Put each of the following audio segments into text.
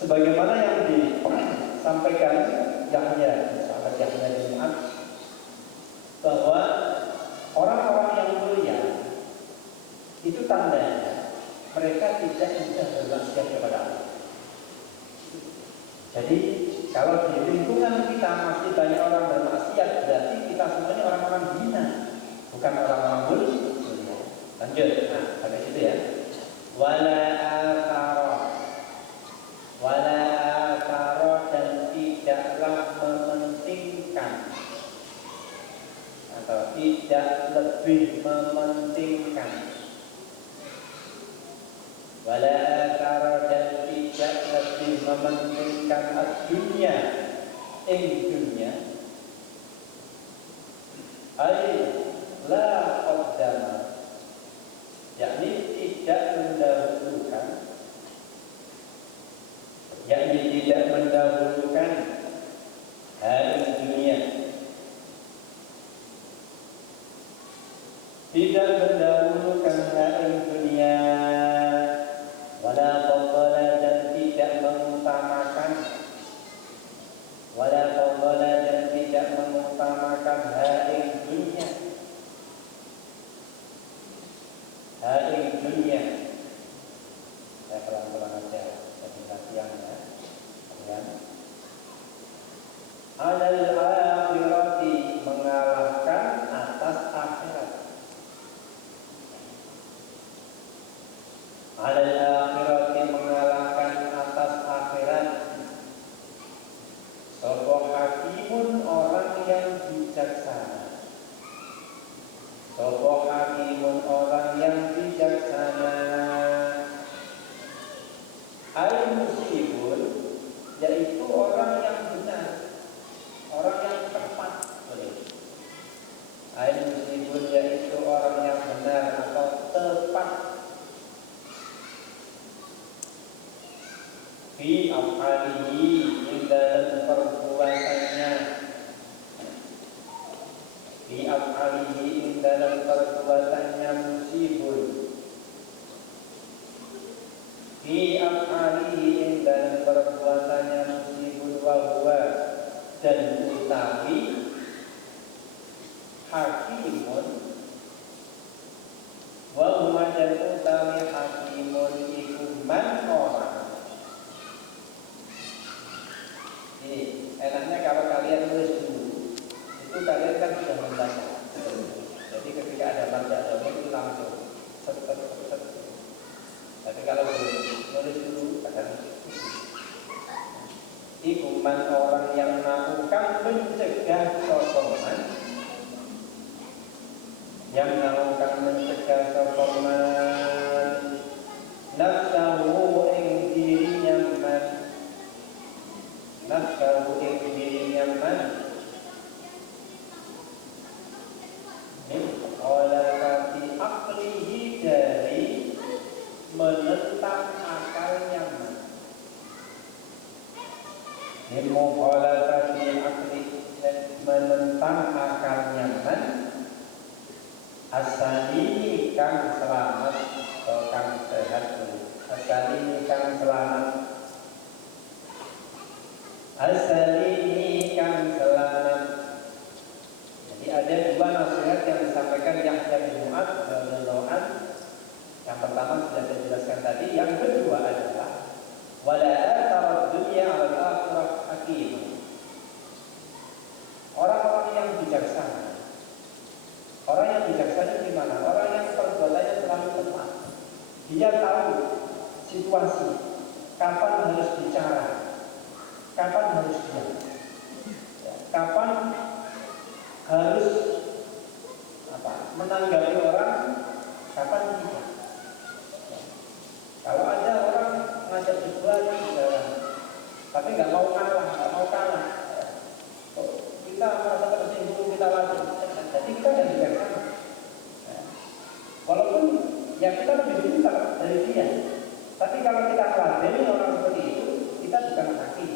Sebagaimana yang disampaikan sahabat Yahya bin Mu'adz, bahwa orang-orang yang mulia itu tandanya mereka tidak mudah bermaksiat kepada Allah. Jadi kalau di lingkungan kita masih banyak orang bermaksiat, berarti kita semuanya orang-orang hina, bukan orang-orang mulia. Lanjut, sampai situ ya. Wala akaro dan tidaklah mementingkan atau tidak lebih mementingkan. Wala akaro dan tidak lebih mementingkan dunia dunia. La qaddama, yakni tidak mendahulukan, hal dunia, tidak mendahulukan hal dunia. Wala qaddala dan tidak mengutamakan, hal dunia. Saya pelan-pelan aja, jadi latihan ya. Alal akhirati, mengalahkan atas akhirat. Alal akhirati, mengalahkan atas akhirat. Sopo hakimun, orang yang bijaksana. Sopo hakimun, orang yang bijaksana. Al-musibun, yaitu orang yang benar, orang yang tepat. Al-musibun, yaitu orang yang benar atau tepat. Fi af'alihi, di dalam perbuatannya. Fi af'alihi, di dalam perbuatannya musibun. Fi af'alihi, dalam perbuatannya musibun wa huwa, dan utawi hakimun, wa huwa, dan utawi hakimun iku man orang. Ini enaknya kalau kalian nulis dulu, itu kalian kan sudah membaca. Jadi ketika ada baca itu langsung set. Tapi kalau nulis dulu kadang ikuman orang yang melakukan mencegah sokongan, nafsahu ing dirinya man, min olahati aklihi, dari menentang akalnya man. Mukhalafati akli, menentang akalnya man. As-salimi, kang selamat atau kang sehat. As-salimi, kang selamat. As-salimi, kang selamat. Jadi ada dua nasihat yang disampaikan Yahya bin Mu'adz radhiyallahu anhu. Yang pertama sudah saya jelaskan tadi. Yang kedua adalah wala tarad dunya wal akhirah hakim. Orang-orang yang bijaksana. Orang yang bijaksana di mana? Orang yang perbuatannya selalu tepat. Dia tahu situasi, kapan harus bicara, kapan harus diam, kapan harus menanggapi orang, kapan tidak. Kalau ada orang ngajak berbuat, tapi nggak mau kalah, kita merasa tersinggung, kita lanjut. Jadi kita yang bijaksana. Walaupun ya kita lebih pintar dari dia, tapi kalau kita meladeni orang seperti itu, kita bukan hakim,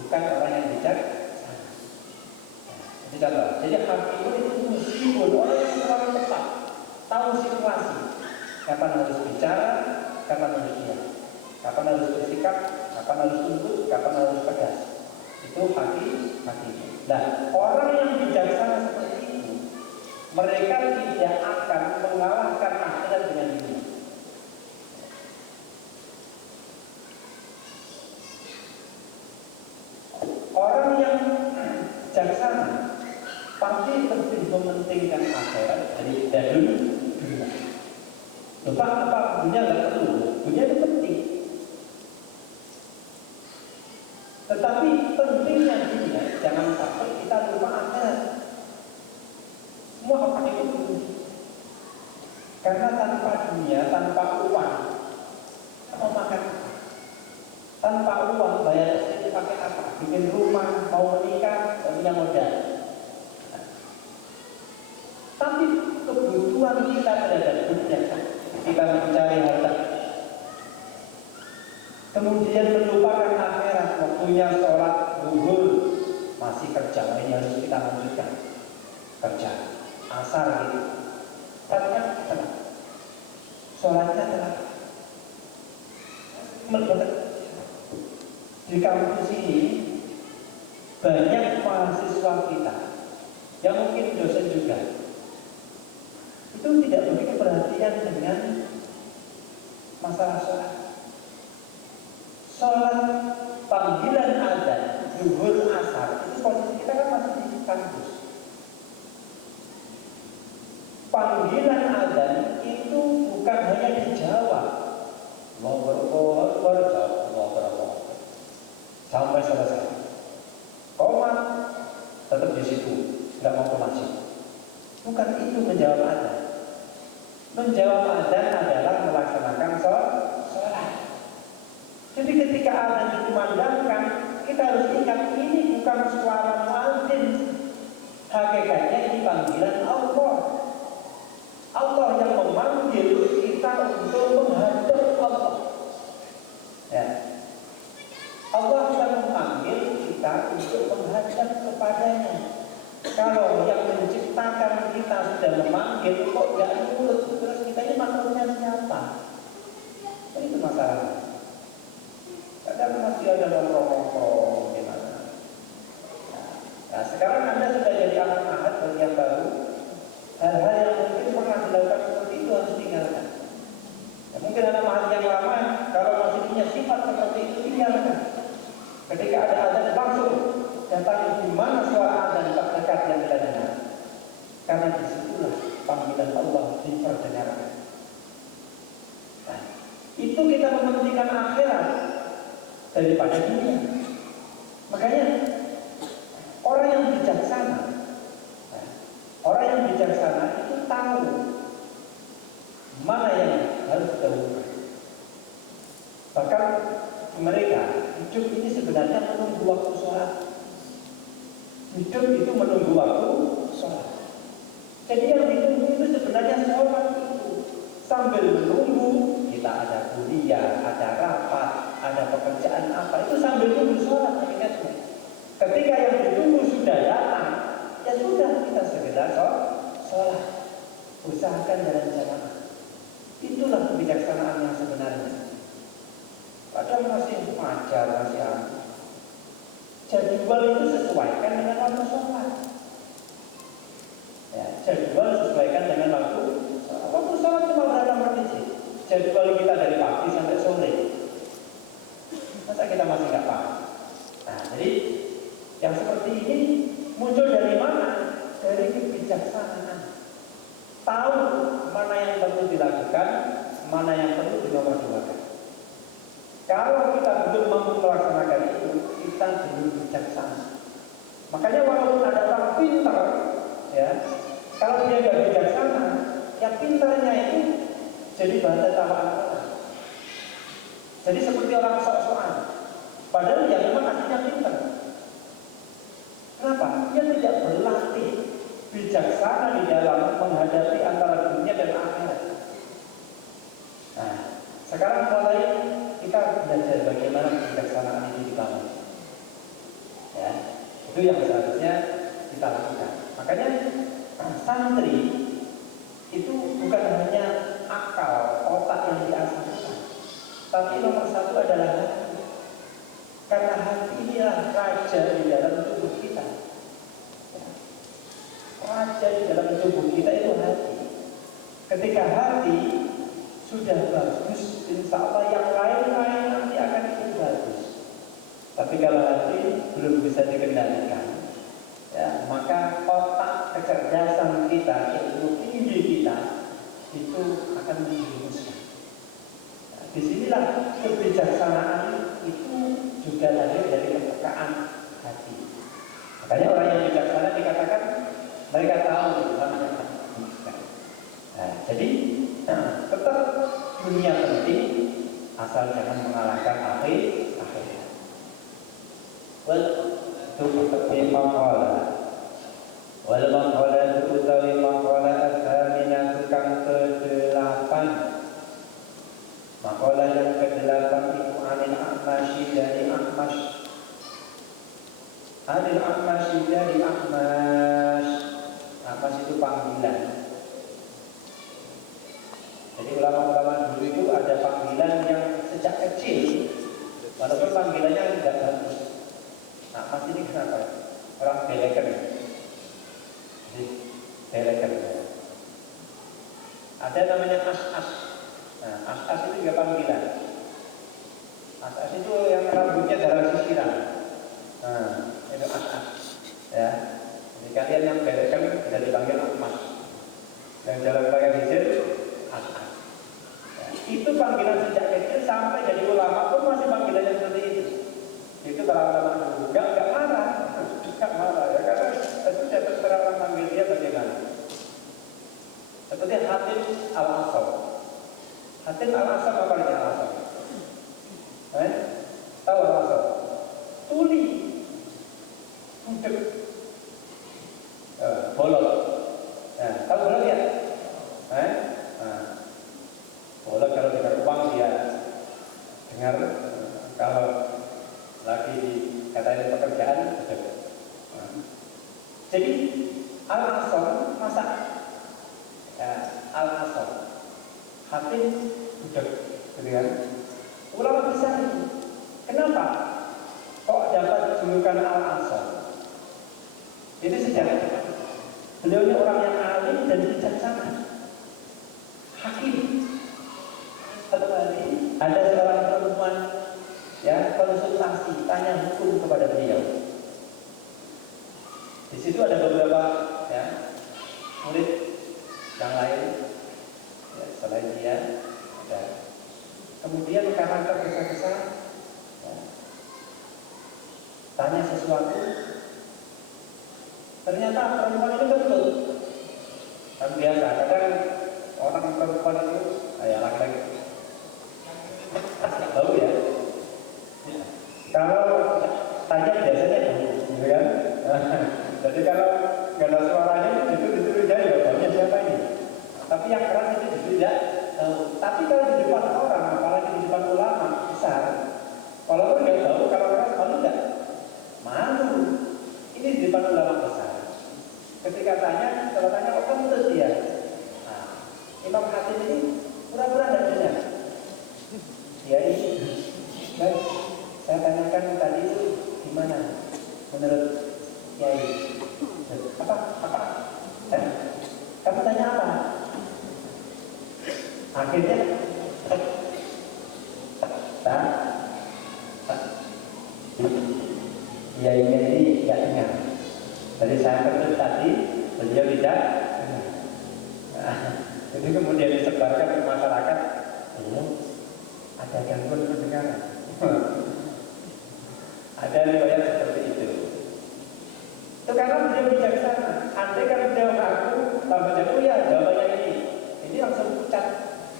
bukan orang yang bijaksana. Jadi hakim itu meskipun orang yang selalu tepat, tahu situasi, kapan harus bicara, kapan harus diam. kapan harus bersikap, kapan harus tunduk, kapan harus tegas. Itu hakim. Nah, orang yang bijaksana seperti itu, mereka tidak akan mengalahkan akhirat dengan dunia. Orang yang bijaksana pasti lebih mementingkan akhirat dari dunia. Lupa apa dunia nggak perlu, dunia itu penting. Tetapi pentingnya dunia jangan sampai kita lupa akhirat. Semua apa itu penting. Karena tanpa dunia, tanpa uang, kita mau makan. Tanpa uang bayar listrik pakai apa? Bikin rumah, mau menikah, punya modal. Tapi kebutuhan kita terhadap dunia, kita mencari harta, kemudian melupakan akhirat, waktunya sholat zuhur masih kerja, ini harus kita lanjutkan kerja asar gitu. Tapi sholatnya telat. Di kampus ini banyak mahasiswa kita yang mungkin dosen juga itu tidak begitu perhatian dengan masalah sholat. Sholat panggilan azan, zuhur, asar, itu posisi kita kan masih di kampus. Panggilan azan itu bukan hanya dijawab, mau berjawab, sampai selesai. Komat tetap di situ, nggak mau ke masjid. Bukan itu menjawab azan. Menjawab azan adalah melaksanakan sholat. Jadi ketika azan dikumandangkan, kita harus ingat ini bukan suara muadzin. Hakikatnya ini panggilan Allah. Allah yang memanggil kita untuk menghadap Allah. Ya. Allah yang memanggil kita untuk menghadap kepadanya. Kalau yang menciptakan kita sudah memanggil, kok nggak nurut, terus kita ini makhluknya siapa? Itu masalahnya. Kadang masih ada nongkrong-nongkrong gimana. Nah, sekarang Anda sudah jadi anak ahad bagi yang baru. Hal-hal yang mungkin pernah dilakukan seperti itu harus tinggalkan. Ya, mungkin anak ahad yang lama, kalau masih punya sifat seperti itu tinggalkan. Ketika ada azan langsung datang di mana suara azan terdekat yang kita dengar. Karena disitulah panggilan Allah diperdengarkan. Nah, itu kita mementingkan akhirat daripada dunia. Makanya orang yang bijaksana, itu tahu mana yang harus didahulukan. Bahkan mereka hidup ini sebenarnya menunggu waktu sholat. Hidup itu menunggu waktu sholat. Jadi yang ditunggu itu sebenarnya sholat itu. Sambil menunggu kita ada kuliah, ada rapat, ada pekerjaan apa, itu sambil tunggu sholat. Ketika yang ditunggu sudah datang, ya sudah kita segera sholat. Usahakan jalan jamaah. Itulah kebijaksanaan yang sebenarnya. Padahal masih wajar, masih aman. Jadwal itu sesuaikan dengan waktu sholat. Ya, jadwal sesuaikan dengan waktu sholat. Waktu sholat cuma berapa menit sih? Jadwal kita dari pagi sampai sore. Masa kita masih nggak paham? Nah, jadi yang seperti ini muncul dari mana? Dari kebijaksanaan. Tahu mana yang perlu dilakukan, mana yang perlu dinomorduakan. Kalau kita belum mampu melaksanakan itu, kita belum bijaksana. Makanya walaupun ada orang pintar, ya, kalau dia nggak bijaksana, yang pintarnya itu jadi bahan tawaan orang. Jadi seperti orang sok-sokan. Padahal dia memang aslinya pintar. Kenapa? Dia tidak berlatih bijaksana di dalam menghadapi antara dunia dan akhirat. Nah, sekarang mulai kita belajar bagaimana kebijaksanaan ini dibangun. Ya, itu yang seharusnya kita lakukan. Makanya santri itu bukan hanya akal, otak yang diasahkan, Tapi nomor satu adalah hati. Karena hati inilah raja di dalam tubuh kita. Raja di dalam tubuh kita itu hati. Ketika hati sudah bagus, insya Allah yang lain-lain nanti akan ikut bagus. Tapi kalau hati belum bisa dikendalikan, ya, maka otak kecerdasan kita, ilmu tinggi kita itu akan menjerumuskan. Nah, disinilah kebijaksanaan itu juga lahir dari kepekaan hati. Makanya orang yang bijaksana dikatakan mereka tahu namanya hati. Nah, jadi tetap dunia penting asal jangan mengalahkan akhirat. Wal tuqti maqala wal maqala utawi maqala as-saminatu kang ke-8. Maqala yang ke-8 itu anil A'masy dari A'masy. Anil A'masy dari A'masy. A'masy itu panggilan. Jadi ulama-ulama dulu itu ada panggilan yang sejak kecil, walaupun panggilannya tidak bagus. Nah, Mas ini kenapa? Orang belekan. Jadi, belekan. Ada namanya as-as. Nah, as-as itu juga panggilan. As-as itu yang rambutnya darah sisiran. Nah, itu as-as. Ya. Jadi kalian yang belekan bisa dipanggil as-mas. Yang jalan pakai hijau, as-as. Ya, itu panggilan sejak kecil sampai jadi ulama pun masih panggilannya seperti itu. Itu terang-terang dulu, nggak marah ya, karena itu sudah terang panggil dia bagaimana. Seperti Hatim Al-Asam. Hatim Al-Asam apa artinya Al-Asam? Tahu Al-Asam? Tuli, budek, bolot. Nah, tahu bolot ya? Bolot kalau dengar uang dia dengar, kalau lagi dikatain pekerjaan, jadi Al-Asam masak, ya, Al-Asam Hatim budak, gitu kan? Ulama besar itu. Kenapa kok dapat julukan Al-Asam? Itu sejarah. Beliau ini orang yang alim dan bijaksana, hakim. Satu hari ada seorang perempuan, ya, konsultasi, tanya hukum kepada beliau. Di situ ada beberapa, ya, murid yang lain, ya, selain dia. Ada. Kemudian karena tergesa-gesa, ya, tanya sesuatu. Ternyata perempuan itu betul. Kan biasa, kadang orang perempuan itu, ya, laki-laki, tahu ya. Kalau tanya biasanya gitu kan. Jadi kalau nggak ada suaranya itu disuruh jahit, baunya siapa ini? Tapi yang keras itu justru tidak tahu. Tapi kalau di depan orang, apalagi di depan ulama besar, walaupun nggak tahu, kalau keras malu nggak? Malu. Ini di depan ulama besar. Ketika tanya, kalau tanya, oh kamu tuh dia. Nah, Imam Hatim ini pura-pura nggak dengar. Ya ini, baik. Saya tanyakan tadi itu gimana menurut Kiai? Apa? Kamu tanya apa? Akhirnya Kiainya ini tidak dengar. Jadi saya kata tadi beliau tidak dengar. Nah, jadi kemudian disebarkan ke masyarakat. Ada gangguan pendengaran. Ada riwayat seperti itu. Itu karena beliau bijaksana. Andai kan beliau ngaku, tambah jauh ya jawabannya ini. Ini langsung pucat,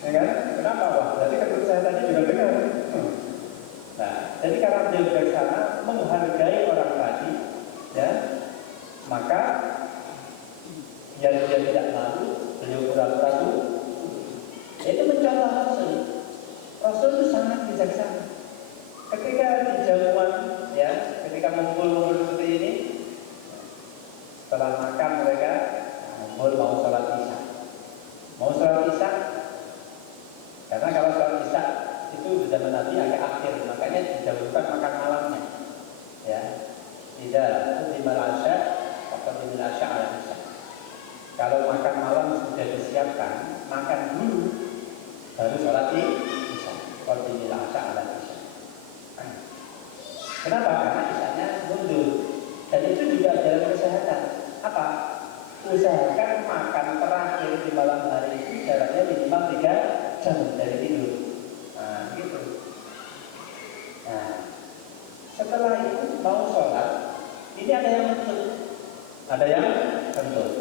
ya kan? Kenapa? Wah, berarti kan saya tadi juga dengar. Nah, jadi karena beliau bijaksana, menghargai orang tadi, ya, maka dia tidak malu, beliau pura-pura itu. Itu mencontoh Rasul. Rasul itu sangat bijaksana. Ketika di jamuan, ya, ketika ngumpul seperti ini, setelah makan mereka ngumpul mau sholat isya. Mau sholat isya, karena kalau sholat isya itu di zaman baru sholat isya. Qadimil asya ala isya. Kenapa? Karena isyanya mundur. Dan itu juga dalam kesehatan. Apa? Usahakan makan terakhir di malam hari itu jaraknya minimal 3 jam dari tidur. Nah, gitu. Nah, setelah itu mau sholat, ini ada yang kentut, ada yang kentut.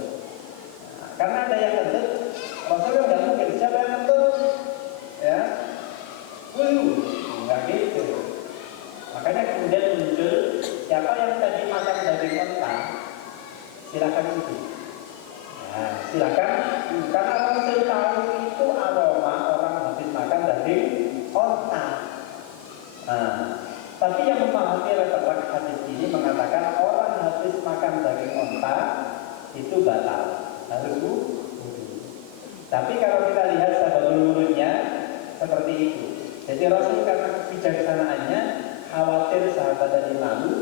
Nah, karena ada yang kentut, Rasulullah nggak mungkin siapa yang kentut, ya, nggak gitu. Makanya kemudian muncul siapa yang tadi makan daging mentah, silakan itu. Nah, silakan, karena Rasul tahu itu aroma orang habis makan daging onta. Nah, tapi yang memahami redaksi hadis ini mengatakan orang habis makan daging onta itu batal, harus wudu. Tapi kalau kita lihat sabab urutnya seperti itu. Jadi Rasul karena kebijaksanaannya khawatir sahabat tadi malu,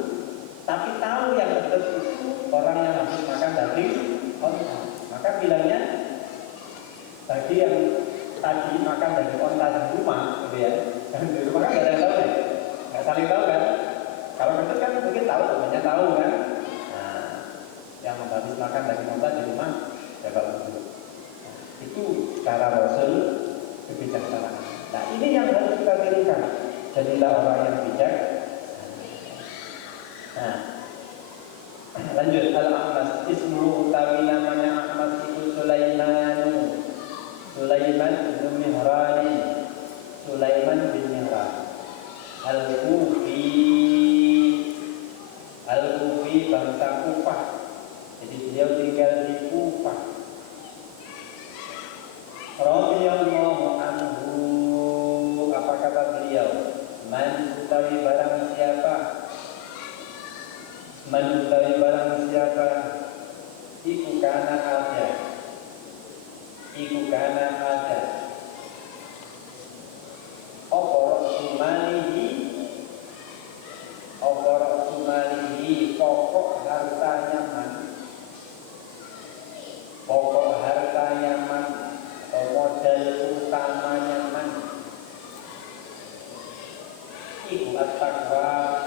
tapi tahu yang betul itu orang yang habis makan daging onta. Maka bilangnya bagi yang tadi makan daging onta di rumah, gitu ya, dan di rumah kan nggak ada yang tahu ya, nggak saling tahu kan. Kalau betul kan mungkin tahu, temannya tahu kan. Nah, yang habis makan daging onta di rumah jaga wudu. Nah, itu cara Rasul kebijaksanaan. Nah, ini yang harus kita tirukan. Jadilah orang yang bijak. Nah, lanjut. Al-Ahmas ismu utawi namanya Ahmas itu Sulaiman bin Mihran. Sulaiman bin Mihran Al-Kufi bangsa Kufah. Jadi beliau tinggal di Kufah. Radhiyallahu anhu. Apa kata beliau? Man utawi barang siapa iku kana ada Oporok sumalihi pokok hartanya man atau modal utamanya man iku at-taqwa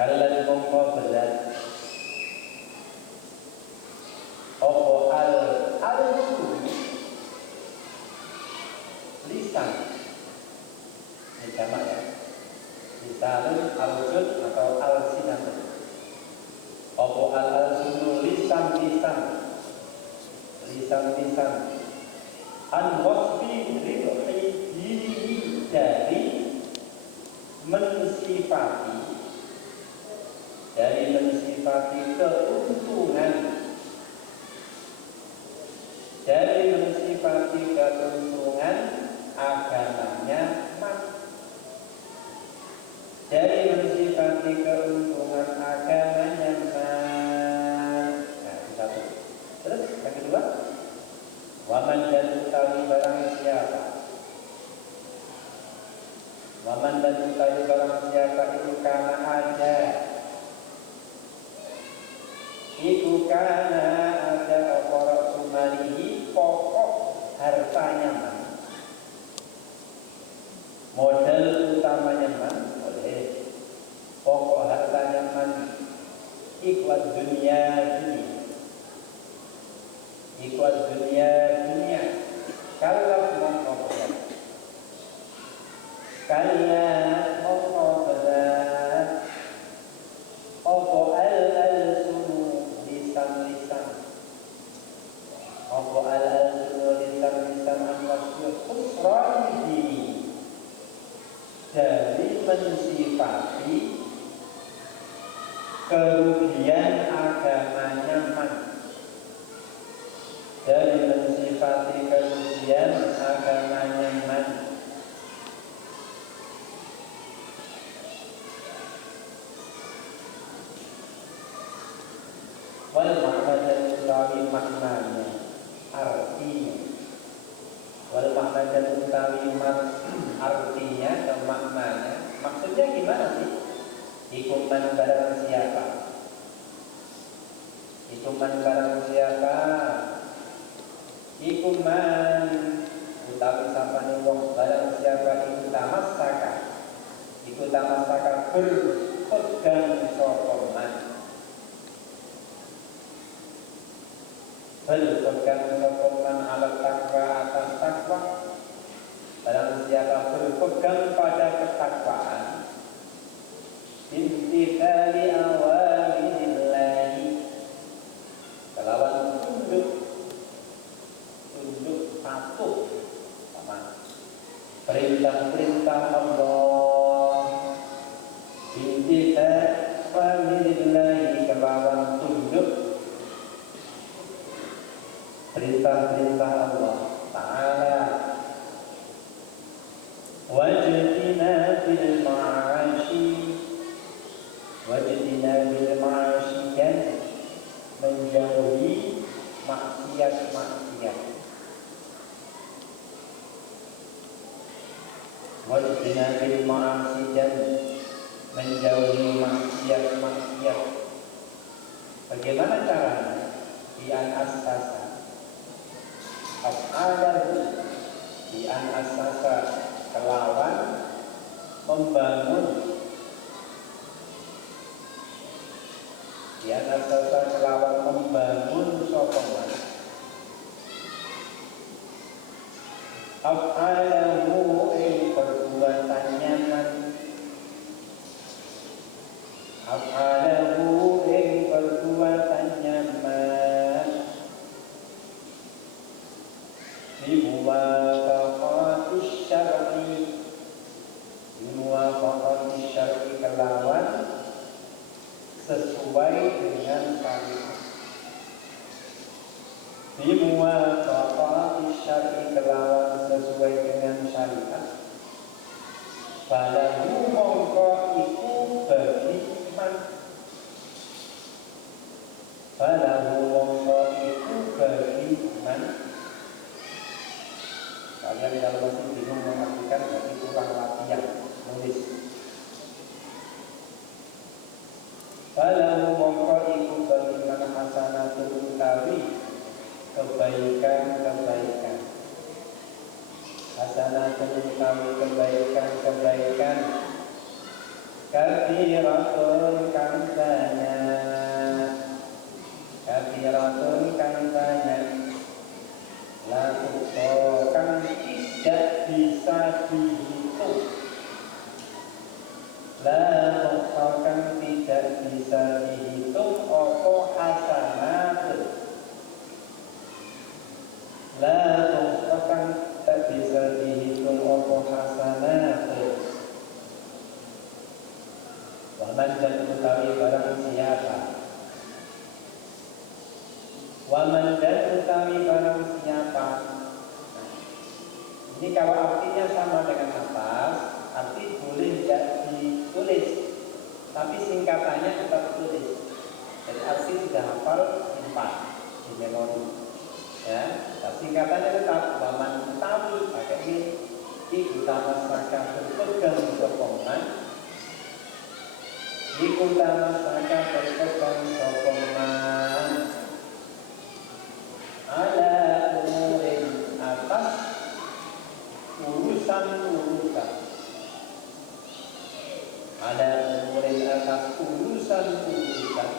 kalat mongko berat opo lisan ini jamak ya, lisanun al-jud atau al-sinatun. Opo al-sunu lisan an wasfi ridhi dari mensifati keuntungan agamanya man. Nah, itu satu. Terus yang kedua, waman dan utawi barang siapa itu karena ada oporok sumalihi pokok hartanya man, modal utamanya man, oleh pokok hartanya man ikhwat dunia kalau mongko berat opo al-sunu lisan an-wasfi khusranihi dari mensifati kerugian agamanya man. Wal makna dan utawi maknanya, artinya. Wal makna dan utawi artinya dan maknanya. Maksudnya gimana sih? Iku man barang siapa, iku man barang siapa, iku man utawi sapane wong barang siapa iku tamasaka berpegang sapa man, berpegang sapa man alat takwa atas takwa. Barang siapa berpegang pada ketakwaan, imtithali awamirillahi, kelawan tunduk patuh sama perintah-perintah Allah, imtithali awamirillahi, kelawan tunduk perintah-perintah Allah Ta'ala, wajtina bil ma'ashi, wajtina bil ma'ashi, dan menjauhi maksiat-maksiat. Wajtina bil ma'ashi, dan menjauhi maksiat-maksiat. Bagaimana caranya? Bi an asasa af'alahu, bi an asasa, kelawan membangun, di atas dasar kelawan membangun sokongan af'alahu, perbuatannya man, af'alahu, perbuatannya man, bimuwafaqatis syar'i, bimuwafaqatis syar'i, kelawan sesuai dengan syariat, bimuwafaqatis syar'i, kelawan sesuai dengan syariat. Falahu, mongko iku bagi man, falahu, mongko iku bagi man. Kalian kalau masih bingung mengartikan, berarti kurang latihan nulis. Falahu, mongko iku bagi man hasanatul utawi kebaikan-kebaikan, hasanatul utawi kebaikan-kebaikan, kathiratun kang banyak, kathiratun kang banyak, la tuhsa kang tidak bisa dihitung, la tuhsa kang tidak bisa dihitung, apa hasanatun, la tuhsa kang tidak bisa dihitung, apa hasanatun. Waman, dan utawi barang siapa, waman, dan utawi barang siapa. Ini kalau artinya sama dengan atas, arti boleh tidak ditulis, tapi singkatannya tetap tulis. Jadi arti sudah hafal 4 di memori, ya. Tapi singkatannya tetap waman utawi, pakai ini iku tamasaka berpegang sokongan, iku tamasaka berpegang sokongan, ala umurin, atas urusan-urusan, ada umurin, atas urusan-urusan,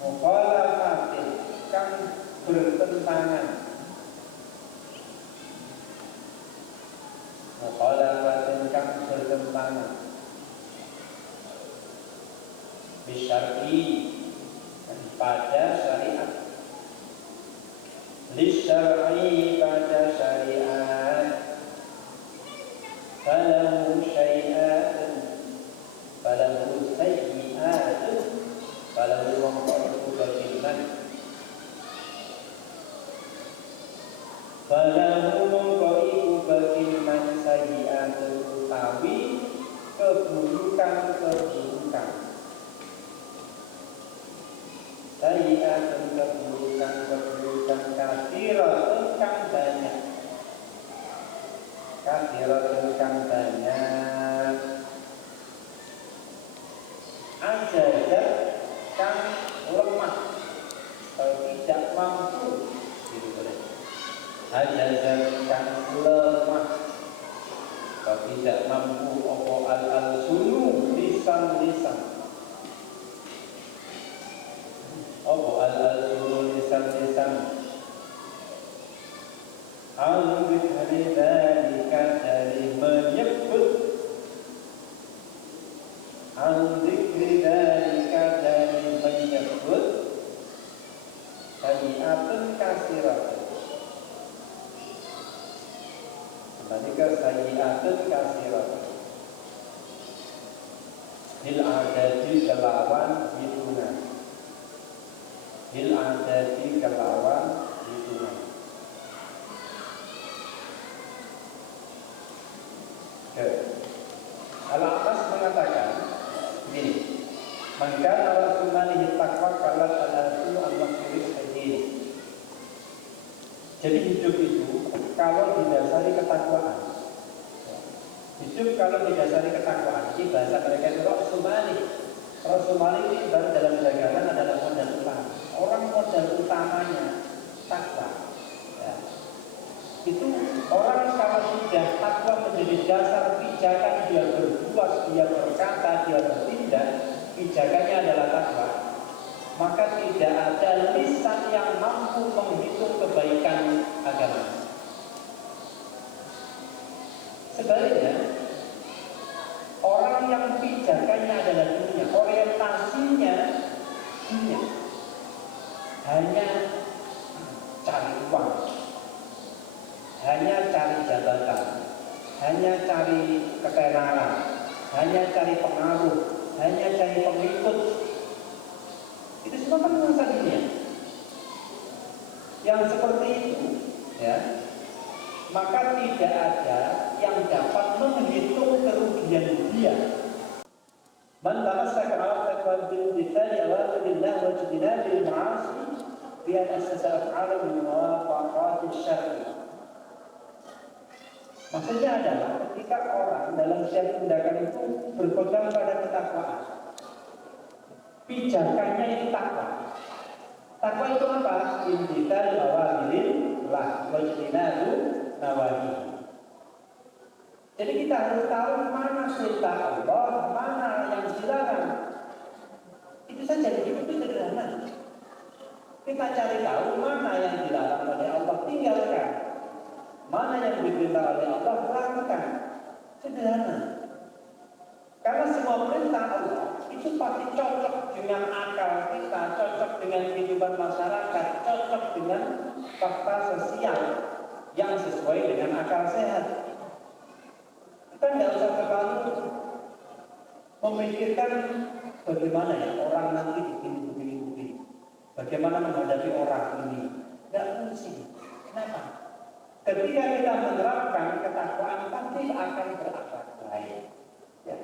mukhalafatin, kang bertentangan, mukhalafatin, kang bertentangan, bisyar'i, pada syariat, lisyar'i, pada syariat, falahu syai'atun, falahu sayyi'atun, falahu mongko beriman, falahu mongko iku beriman, sayyi'atun utawi keburukan-keburukan, sayyi'atun keburukan-keburukan, kathiratun kang banyak, Kathiratun kang banyak, ajazat kang lemah atau tidak mampu, gitu boleh. Ajazat kang lemah atau tidak mampu, opo al-sunu lisan-lisan, opo al-sunu lisan-lisan. Al-Bidhari dhalika dari menyebut, Al-Dikri dhalika dari menyebut, Sayi'atun kasiratun. Kembali ke sayi'atun kasiratun. Bil adadi kelawan hitungan. Bil adadi kelawan hitungan. Al-A'mas mengatakan ini, maka al-sumani takwa kalat al-asu al-maghfirih hadis. Jadi hidup itu kalau didasari ketakwaan, hidup kalau didasari ketakwaan, ini bahasa mereka itu Rasulmani. Rasulmani ini dalam dagangan adalah modal utama. Orang modal utamanya takwa. Ya. Itu orang kalau sudah takwa menjadi dasar pijakan, dia berbuat, dia berkata, dia bertindak, pijakannya adalah takwa, maka tidak ada lisan yang mampu menghitung kebaikan agama. Sebaliknya, orang yang pijakannya adalah dunia, orientasinya dunia, hanya cari uang, hanya cari jabatan, hanya cari ketenaran, hanya cari pengaruh, hanya cari pengikut. Itu semua kan masa dunia. Yang seperti itu, ya, maka tidak ada yang dapat menghitung kerugian dia. Man tamassaka 'ala taqwa bil bithali awamirillah wa ijtinabil ma'asi bi an asasa af'ala min muwafaqati syar'i. Maksudnya adalah ketika orang dalam setiap tindakan itu berpegang pada ketakwaan, pijakannya itu takwa. Takwa itu apa? Imtithal awamirillah wa ijtinabu nawahi. Jadi kita harus tahu mana perintah Allah, mana yang dilarang. Itu saja, itu sederhana. Kita cari tahu mana yang dilarang oleh Allah, tinggalkan. Mana yang diperintah oleh Allah, lakukan. Sederhana. Karena semua perintah Allah itu pasti cocok dengan akal kita, cocok dengan kehidupan masyarakat, cocok dengan fakta sosial yang sesuai dengan akal sehat. Kita tidak usah terlalu memikirkan bagaimana ya orang nanti begini, bagaimana menghadapi orang ini. Tidak mesti. Kenapa? Ketika kita menerapkan ketakwaan, pasti akan berakhlak baik, ya.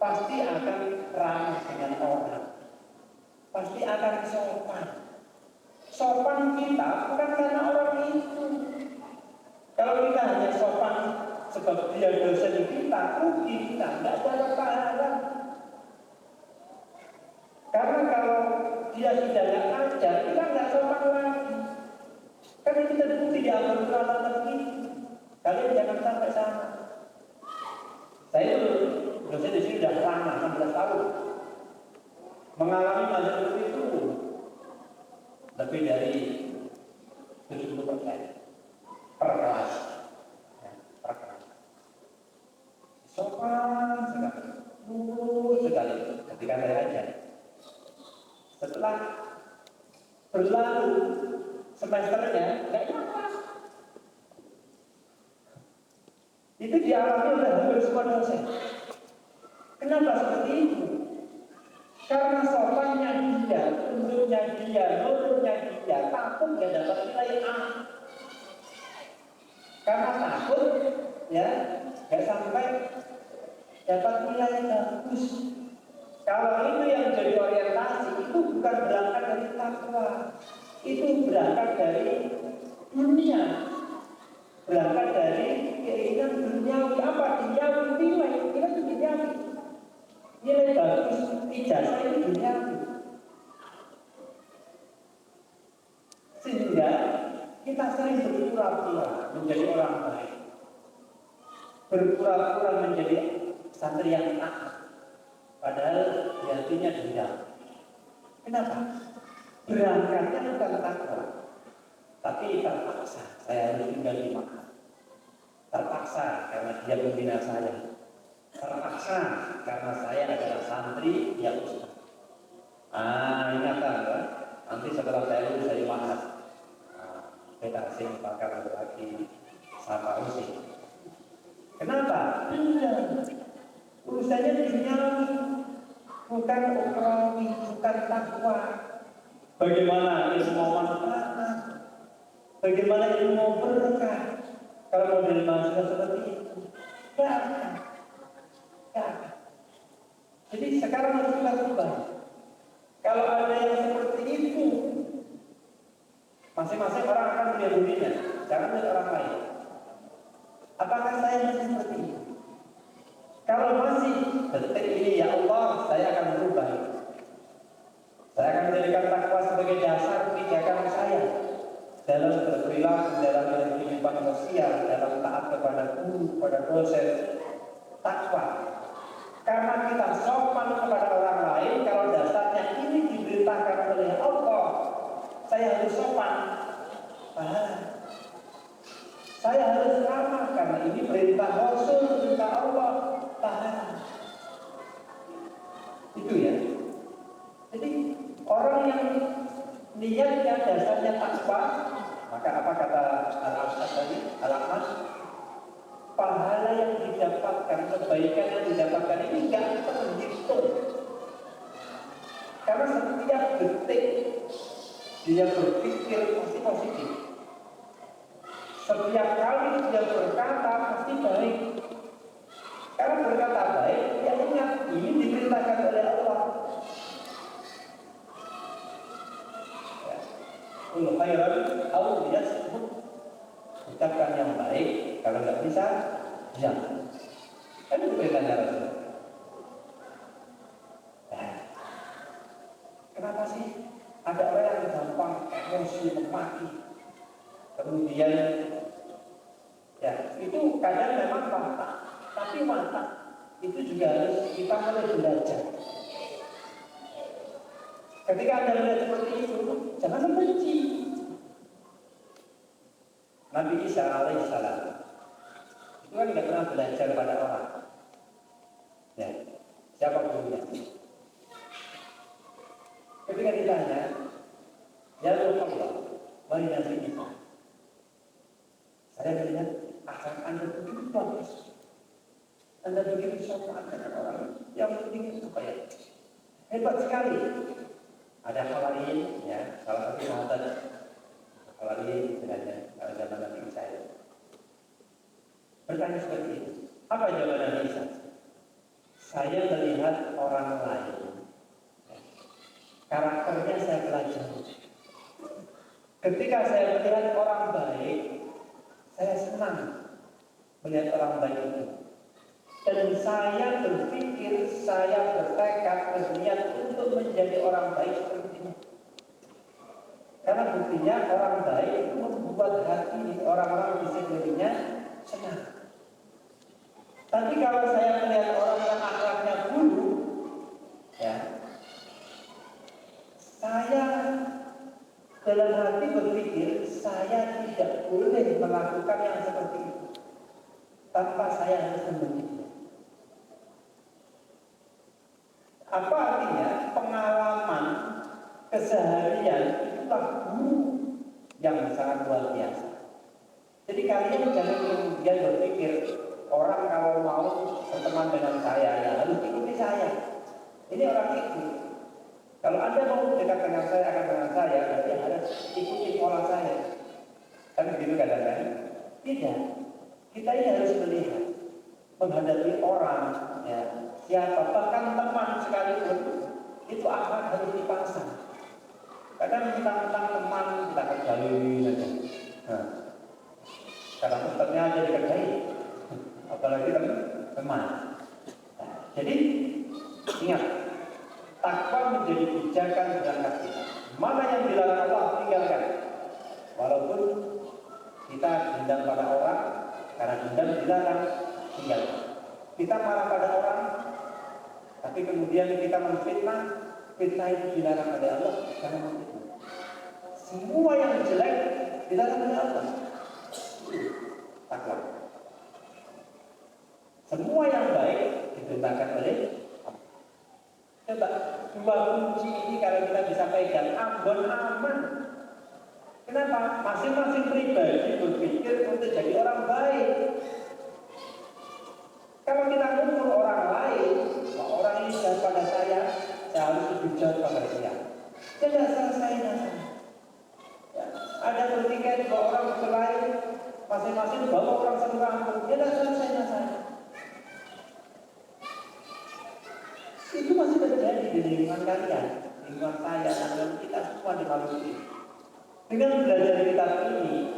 Pasti akan ramah dengan orang, pasti akan sopan. Sopan kita bukan karena orang itu. Kalau kita hanya sopan sebab dia dosen kita, rugi kita, tidak ada pahala. Karena kalau dia tidak ajar, kita tidak sopan lagi. Karena kita terbukti di Al-Quran ini. Kalian jangan sampai sama. Saya itu dosen di sini sudah lama, 16 tahun. Mengalami majelis itu lebih dari 70% per kelas. Per kelas. Sopan sekali, lurus sekali ketika saya ajar. Setelah berlalu semesternya, nggak nyapa. Itu dialami oleh hampir semua dosen. Kenapa seperti itu? Karena sopannya dia, tunduknya dia, nurutnya dia, takut nggak dapat nilai A. Karena takut, ya, nggak sampai dapat nilai bagus. Kalau itu yang jadi orientasi, itu bukan berangkat dari takwa, itu berangkat dari dunia. berangkat dari keinginan duniawi. Apa duniawi? Nilai kita itu duniawi, nilai bagus, ijazah itu duniawi, sehingga kita sering berpura-pura menjadi orang baik, berpura-pura menjadi santri yang taat, padahal di hatinya dendam. Kenapa? Berangkatnya bukan takwa, tapi terpaksa saya harus tinggal di Makkah. Terpaksa karena dia membina saya. Terpaksa karena saya adalah santri yang ustaz. Ingatan kan? Nanti setelah saya lulus dari Makkah, kita asing bakal berlagi sama usia. Kenapa? Urusannya duniawi, bukan ukrawi, bukan takwa. Bagaimana ilmu mau manfaat? Bagaimana ilmu mau berkah? Kalau mau dari mahasiswa seperti itu, gak akan. Jadi sekarang harus kita ubah. Kalau ada yang seperti itu, masing-masing orang akan melihat dirinya, jangan melihat orang lain. Apakah saya masih seperti itu? Kalau masih detik ini, ya Allah, saya akan berubah. Saya akan menjadikan takwa sebagai dasar kebijakan saya dalam berperilaku, dalam kehidupan sosial, dalam taat kepada guru, kepada dosen. Takwa. Karena kita sopan kepada orang lain, kalau dasarnya ini diberitakan oleh Allah, saya harus sopan. Saya harus ramah karena ini perintah Rasul, perintah Allah. Itu ya. Jadi orang yang niatnya dasarnya takwa, maka apa kata Al-Ustaz tadi, Al-Ahmad, pahala yang didapatkan, kebaikan yang didapatkan ini tidak terhitung. Karena setiap detik dia berpikir pasti positif. Setiap kali dia berkata pasti baik. Karena berkata baik, dia ingat ini diperintahkan oleh Allah. Kullu khairan aw yasmut. Ucapkan yang baik, kalau nggak bisa, jangan. Kan itu perintahnya Rasul. Kenapa sih ada orang yang gampang emosi, memaki, kemudian ya itu kadang memang watak, tapi watak itu juga harus kita mulai belajar. Ketika Anda melihat seperti itu, jangan benci. Nabi Isa alaihissalam itu kan tidak pernah belajar pada orang. Ya, siapa gurunya? Ketika ditanya, ya Allah, wahai Nabi Isa, saya melihat akhlak Anda begitu bagus. Anda begitu sopan dengan orang yang penting itu kayak hebat sekali. Ada Hawariyin, ya, salah satu sahabat Hawariyin sebenarnya pada zaman Nabi Isa itu bertanya seperti itu. Apa jawaban Nabi Isa? Saya melihat orang lain, karakternya saya pelajari. Ketika saya melihat orang baik, saya senang melihat orang baik itu. Dan saya berpikir, saya bertekad, berniat untuk menjadi orang baik seperti ini. Karena buktinya orang baik itu membuat hati orang-orang di sekelilingnya senang. Tapi kalau saya melihat orang yang akhlaknya buruk, ya, saya dalam hati berpikir saya tidak boleh melakukan yang seperti itu tanpa saya harus membenci. Apa artinya? Pengalaman keseharian itulah guru yang sangat luar biasa. Jadi kalian jangan kemudian berpikir orang kalau mau berteman dengan saya ya harus ikuti saya. Ini orang itu. Kalau Anda mau dekat dengan saya, akan dengan saya, berarti harus ikuti pola saya. Kan begitu kadang-kadang? Tidak. Kita ini harus melihat, menghadapi orang, ya, siapa, bahkan teman sekalipun, itu akhlak harus dipasang. Kadang tentang teman kita akan jalin aja. Nah, karena Jadi ingat, takwa menjadi pijakan berangkat kita. Mana yang dilarang Allah, tinggalkan. Walaupun kita dendam pada orang, karena dendam dilarang, tinggalkan. Kita marah pada orang, tapi kemudian kita memfitnah, fitnah itu dilarang oleh Allah, karena memfitnah. Semua yang jelek dilarang oleh Allah. Takwa. Semua yang baik diperintahkan oleh Allah. Coba dua kunci ini kalau kita bisa pegang, ambon aman. Kenapa? Masing-masing pribadi berpikir untuk jadi orang baik. Kalau kita ngukur orang lain, orang ini jahat pada saya harus lebih jahat pada dia. Tidak selesai-selesai. Ya, ada bertikai dua orang berkelahi, masing-masing bawa orang satu kampung. Tidak selesai-selesai. Itu masih terjadi di lingkungan kalian, lingkungan saya, lingkungan kita semua di Maluku. Dengan belajar kitab ini,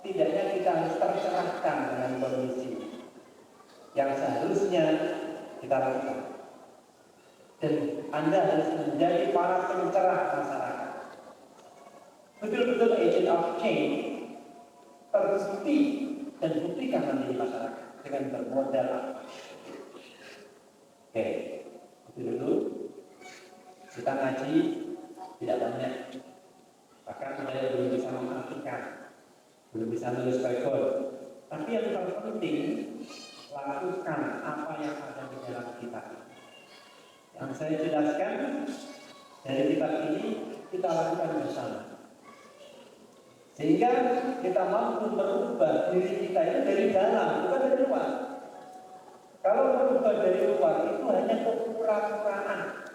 setidaknya kita harus tercerahkan dengan kondisi yang seharusnya kita lakukan. Dan Anda harus menjadi para pencerah masyarakat. Betul-betul agent of change, terbukti dan buktikan nanti di masyarakat dengan bermodal apa. Oke, itu dulu. Kita ngaji tidak banyak. Bahkan saya belum bisa mengartikan, belum bisa nulis rekor. Tapi yang terpenting, lakukan apa yang ada di dalam kitab. Yang saya jelaskan dari kitab ini kita lakukan bersama, sehingga kita mampu merubah diri kita itu dari dalam, bukan dari luar. Kalau merubah dari luar itu hanya kepura-puraan.